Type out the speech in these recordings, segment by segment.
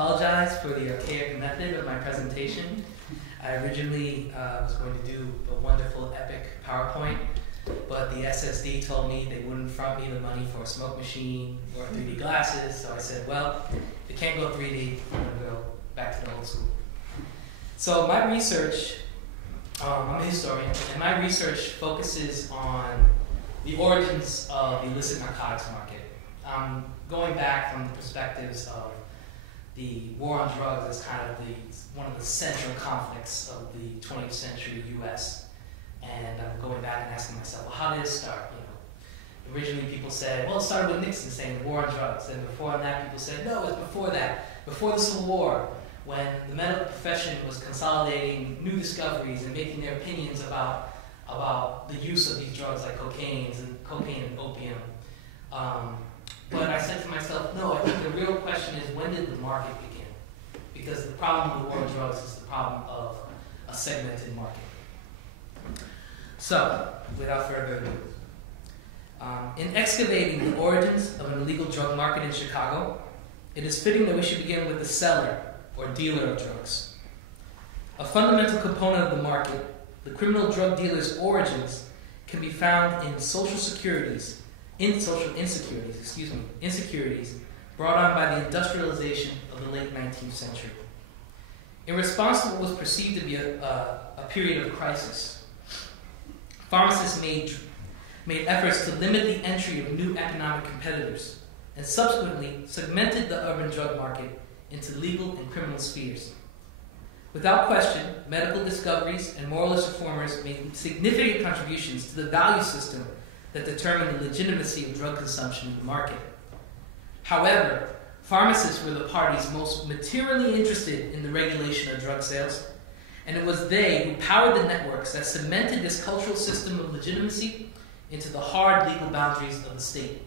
apologize for the archaic method of my presentation. I originally was going to do a wonderful, epic PowerPoint, but the SSD told me they wouldn't front me the money for a smoke machine or 3D glasses, so I said, well, if it can't go 3D, I'm going to go back to the old school. So my research, I'm a historian, and my research focuses on the origins of the illicit narcotics market. Going back from the perspectives of the war on drugs as kind of one of the central conflicts of the 20th century U.S. And I'm going back and asking myself, well, how did it start? Originally people said, well, it started with Nixon saying the war on drugs. And before that, people said, no, it was before that, before the Civil War, when the medical profession was consolidating new discoveries and making their opinions about the use of these drugs like cocaine and opium. But I said to myself, no, I think the real question is, when did the market begin? Because the problem with the war on drugs is the problem of a segmented market. So, without further ado, in excavating the origins of an illegal drug market in Chicago, it is fitting that we should begin with the seller or dealer of drugs. A fundamental component of the market, the criminal drug dealer's origins, can be found in insecurities brought on by the industrialization of the late 19th century. In response to what was perceived to be a period of crisis, pharmacists made efforts to limit the entry of new economic competitors and subsequently segmented the urban drug market into legal and criminal spheres. Without question, medical discoveries and moralist reformers made significant contributions to the value system that determined the legitimacy of drug consumption in the market. However, pharmacists were the parties most materially interested in the regulation of drug sales, and it was they who powered the networks that cemented this cultural system of legitimacy into the hard legal boundaries of the state.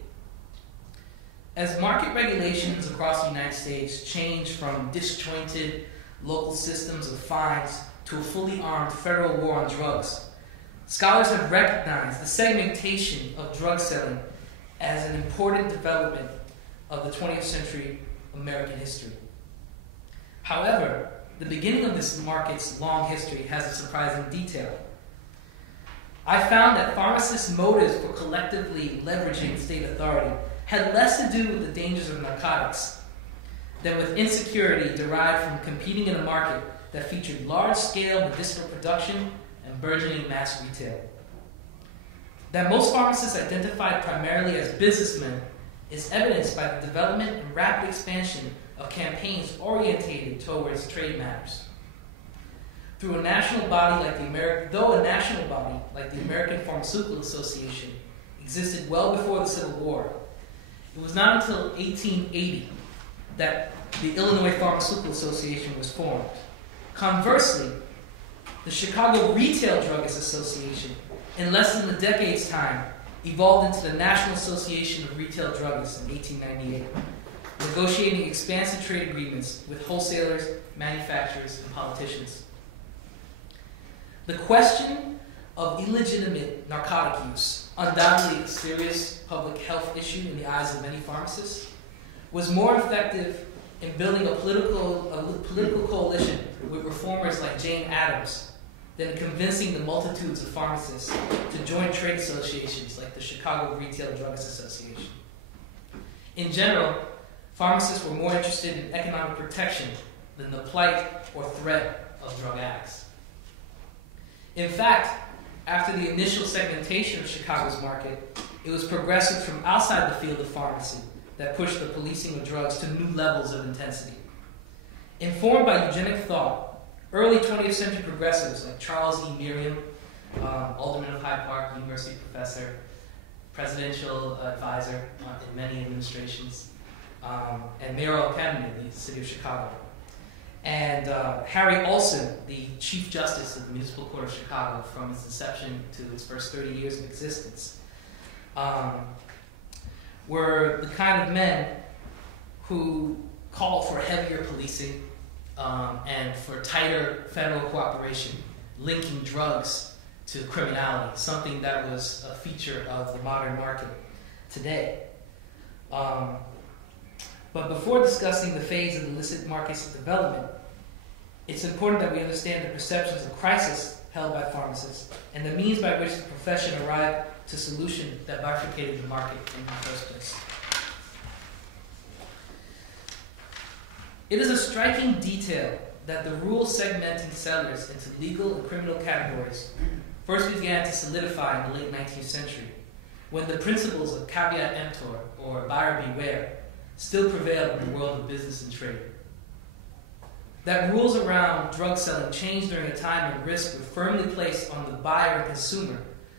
As market regulations across the United States changed from disjointed local systems of fines to a fully armed federal war on drugs, scholars have recognized the segmentation of drug selling as an important development of the 20th century American history. However, the beginning of this market's long history has a surprising detail. I found that pharmacists' motives for collectively leveraging state authority had less to do with the dangers of narcotics than with insecurity derived from competing in a market that featured large-scale medicinal production and burgeoning mass retail. That most pharmacists identified primarily as businessmen is evidenced by the development and rapid expansion of campaigns orientated towards trade matters. Though a national body like the American Pharmaceutical Association existed well before the Civil War, it was not until 1880 that the Illinois Pharmaceutical Association was formed. Conversely, the Chicago Retail Druggist Association, in less than a decade's time, evolved into the National Association of Retail Druggists in 1898, negotiating expansive trade agreements with wholesalers, manufacturers, and politicians. The question of illegitimate narcotic use, undoubtedly a serious public health issue in the eyes of many pharmacists, was more effective in building a political coalition with reformers like Jane Addams than convincing the multitudes of pharmacists to join trade associations like the Chicago Retail Druggist Association. In general, pharmacists were more interested in economic protection than the plight or threat of drug addicts. In fact, after the initial segmentation of Chicago's market, it was progressives from outside the field of pharmacy that pushed the policing of drugs to new levels of intensity. Informed by eugenic thought, early 20th century progressives like Charles E. Merriam, alderman of Hyde Park, university professor, presidential advisor in many administrations, and mayoral candidate in the city of Chicago, and Harry Olson, the Chief Justice of the Municipal Court of Chicago from its inception to its first 30 years of existence, were the kind of men who called for heavier policing and for tighter federal cooperation, linking drugs to criminality, something that was a feature of the modern market today. But before discussing the phase of the illicit market's development, it's important that we understand the perceptions of crisis held by pharmacists and the means by which the profession arrived to solution that bifurcated the market in the first place. It is a striking detail that the rule segmenting sellers into legal and criminal categories first began to solidify in the late 19th century, when the principles of caveat emptor, or buyer beware, still prevailed in the world of business and trade. That rules around drug selling changed during a time when risks were firmly placed on the buyer and consumer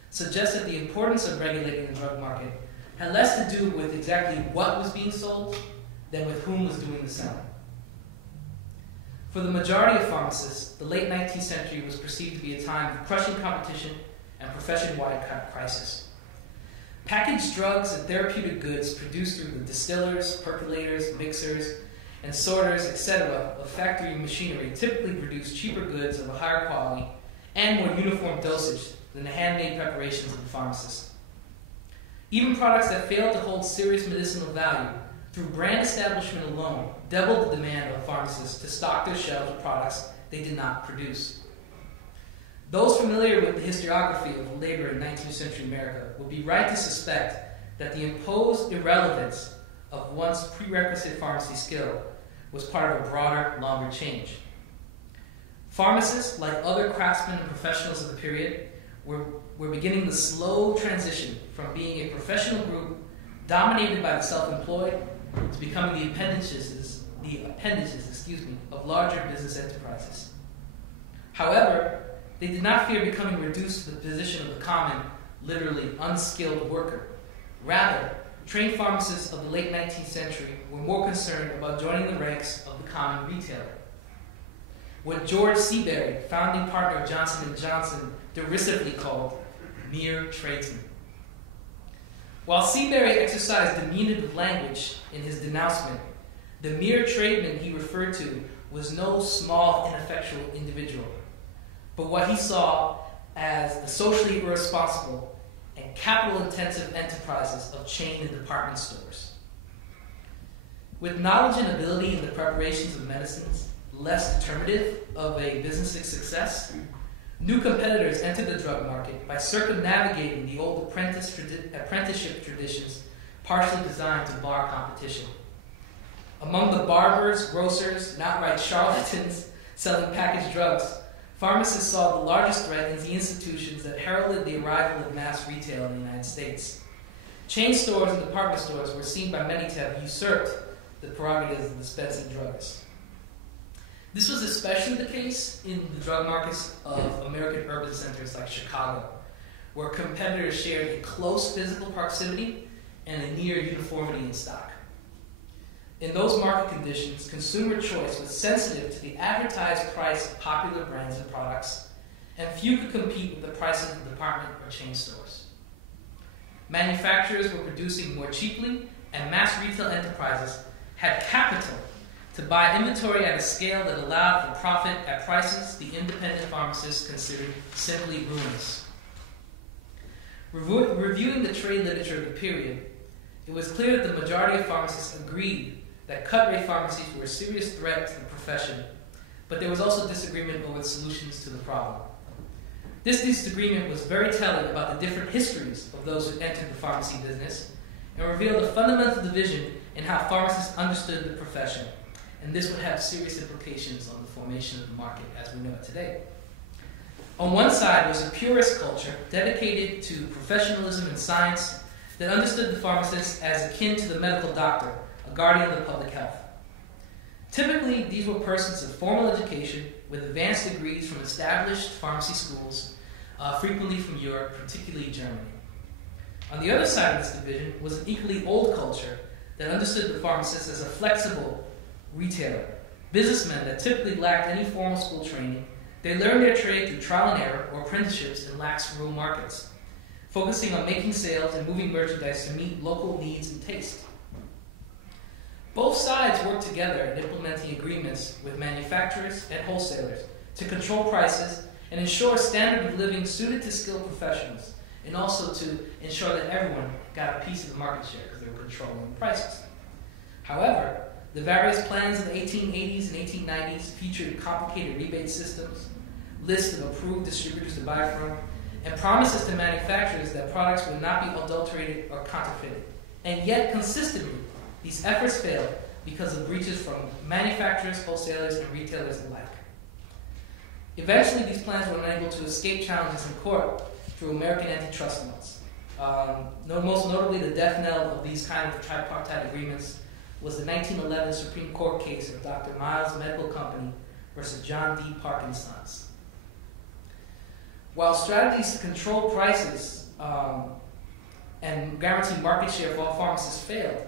suggests that the importance of regulating the drug market had less to do with exactly what was being sold than with whom was doing the selling. For the majority of pharmacists, the late 19th century was perceived to be a time of crushing competition and profession-wide crisis. Packaged drugs and therapeutic goods produced through the distillers, percolators, mixers, and sorters, etc. of factory machinery typically produce cheaper goods of a higher quality and more uniform dosage than the handmade preparations of the pharmacist. Even products that failed to hold serious medicinal value through brand establishment alone doubled the demand of pharmacists to stock their shelves with products they did not produce. Those familiar with the historiography of labor in 19th century America would be right to suspect that the imposed irrelevance of once prerequisite pharmacy skill was part of a broader, longer change. Pharmacists, like other craftsmen and professionals of the period, were beginning the slow transition from being a professional group dominated by the self-employed to becoming the appendages of larger business enterprises. However, they did not fear becoming reduced to the position of the common, literally unskilled worker. Rather, trained pharmacists of the late 19th century were more concerned about joining the ranks of the common retailer. What George Seabury, founding partner of Johnson & Johnson, derisively called mere tradesmen. While Seabury exercised diminutive language in his denouncement, the mere tradesman he referred to was no small, ineffectual individual, but what he saw as the socially irresponsible and capital-intensive enterprises of chain and department stores. With knowledge and ability in the preparations of medicines less determinative of a business's success, new competitors entered the drug market by circumnavigating the old apprenticeship traditions partially designed to bar competition. Among the barbers, grocers, and outright charlatans selling packaged drugs, pharmacists saw the largest threat in the institutions that heralded the arrival of mass retail in the United States. Chain stores and department stores were seen by many to have usurped the prerogatives of dispensing drugs. This was especially the case in the drug markets of American urban centers like Chicago, where competitors shared a close physical proximity and a near uniformity in stock. In those market conditions, consumer choice was sensitive to the advertised price of popular brands and products, and few could compete with the prices of department or chain stores. Manufacturers were producing more cheaply, and mass retail enterprises had capital to buy inventory at a scale that allowed for profit at prices the independent pharmacists considered simply ruinous. Reviewing the trade literature of the period, it was clear that the majority of pharmacists agreed that cut-rate pharmacies were a serious threat to the profession, but there was also disagreement over the solutions to the problem. This disagreement was very telling about the different histories of those who entered the pharmacy business and revealed a fundamental division in how pharmacists understood the profession, and this would have serious implications on the formation of the market as we know it today. On one side was a purist culture dedicated to professionalism and science that understood the pharmacist as akin to the medical doctor, a guardian of the public health. Typically, these were persons of formal education with advanced degrees from established pharmacy schools, frequently from Europe, particularly Germany. On the other side of this division was an equally old culture that understood the pharmacist as a flexible retailer, businessmen that typically lacked any formal school training. They learned their trade through trial and error or apprenticeships in lax rural markets, focusing on making sales and moving merchandise to meet local needs and taste. Both sides worked together in implementing agreements with manufacturers and wholesalers to control prices and ensure a standard of living suited to skilled professionals, and also to ensure that everyone got a piece of the market share because they were controlling the prices. However, The various plans in the 1880s and 1890s featured complicated rebate systems, lists of approved distributors to buy from, and promises to manufacturers that products would not be adulterated or counterfeited. And yet, consistently, these efforts failed because of breaches from manufacturers, wholesalers, and retailers alike. Eventually, these plans were unable to escape challenges in court through American antitrust laws. Most notably, the death knell of these kind of tripartite agreements was the 1911 Supreme Court case of Dr. Miles Medical Company versus John D. Parkinson's. While strategies to control prices and guarantee market share for all pharmacists failed,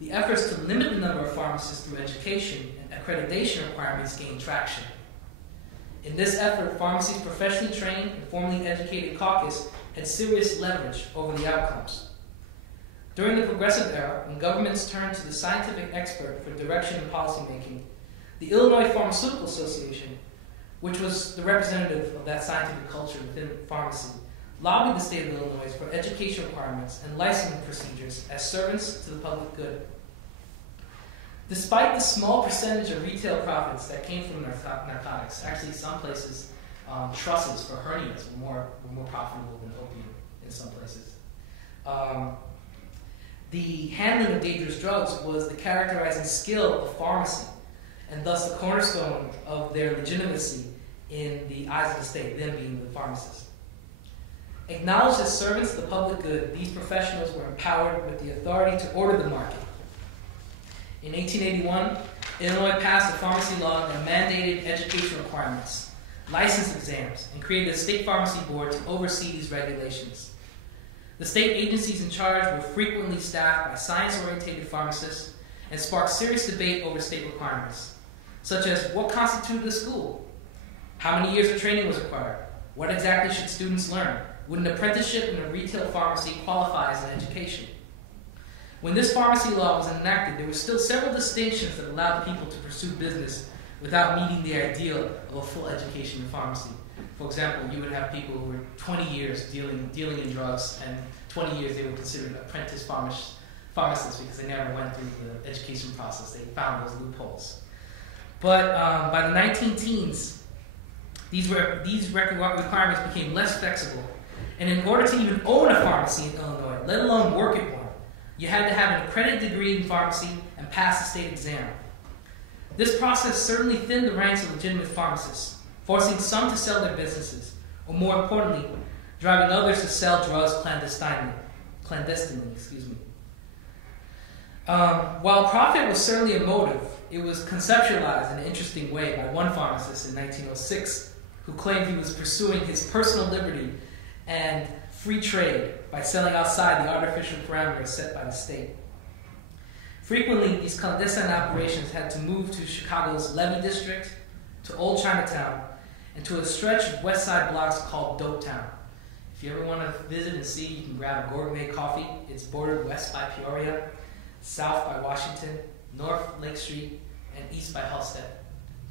the efforts to limit the number of pharmacists through education and accreditation requirements gained traction. In this effort, pharmacy's professionally trained and formally educated caucus had serious leverage over the outcomes. During the Progressive Era, when governments turned to the scientific expert for direction and policymaking, the Illinois Pharmaceutical Association, which was the representative of that scientific culture within pharmacy, lobbied the state of Illinois for education requirements and licensing procedures as servants to the public good. Despite the small percentage of retail profits that came from narcotics, actually some places, trusses for hernias were more profitable than opium in some places. The handling of dangerous drugs was the characterizing skill of pharmacy, and thus the cornerstone of their legitimacy in the eyes of the state, them being the pharmacists. Acknowledged as servants of the public good, these professionals were empowered with the authority to order the market. In 1881, Illinois passed a pharmacy law that mandated education requirements, license exams, and created a state pharmacy board to oversee these regulations. The state agencies in charge were frequently staffed by science-oriented pharmacists and sparked serious debate over state requirements, such as what constituted a school, how many years of training was required, what exactly should students learn, would an apprenticeship in a retail pharmacy qualify as an education. When this pharmacy law was enacted, there were still several distinctions that allowed people to pursue business without meeting the ideal of a full education in pharmacy. For example, you would have people who were 20 years dealing in drugs, and 20 years they were considered apprentice pharmacists because they never went through the education process. They found those loopholes. But by the 19-teens, these requirements became less flexible. And in order to even own a pharmacy in Illinois, let alone work at one, you had to have an accredited degree in pharmacy and pass the state exam. This process certainly thinned the ranks of legitimate pharmacists, forcing some to sell their businesses, or more importantly, driving others to sell drugs clandestinely. While profit was certainly a motive, it was conceptualized in an interesting way by one pharmacist in 1906 who claimed he was pursuing his personal liberty and free trade by selling outside the artificial parameters set by the state. Frequently, these clandestine operations had to move to Chicago's Levee District, to Old Chinatown, and to a stretch of West Side blocks called Dope Town. If you ever want to visit and see, you can grab a gourmet coffee. It's bordered west by Peoria, south by Washington, north Lake Street, and east by Halstead.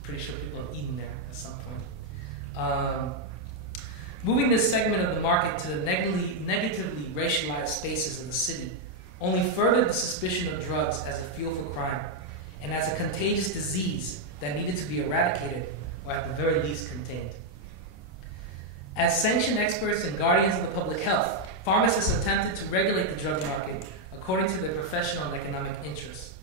Pretty sure people have eaten there at some point. Moving this segment of the market to the negatively racialized spaces of the city only furthered the suspicion of drugs as a fuel for crime and as a contagious disease that needed to be eradicated or at the very least contained. As sanctioned experts and guardians of the public health, pharmacists attempted to regulate the drug market according to their professional and economic interests.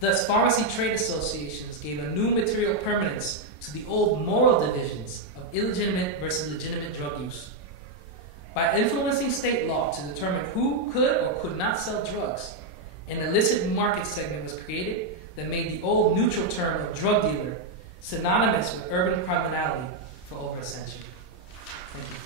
Thus, pharmacy trade associations gave a new material permanence to the old moral divisions of illegitimate versus legitimate drug use. By influencing state law to determine who could or could not sell drugs, an illicit market segment was created that made the old neutral term of drug dealer synonymous with urban criminality for over a century. Thank you.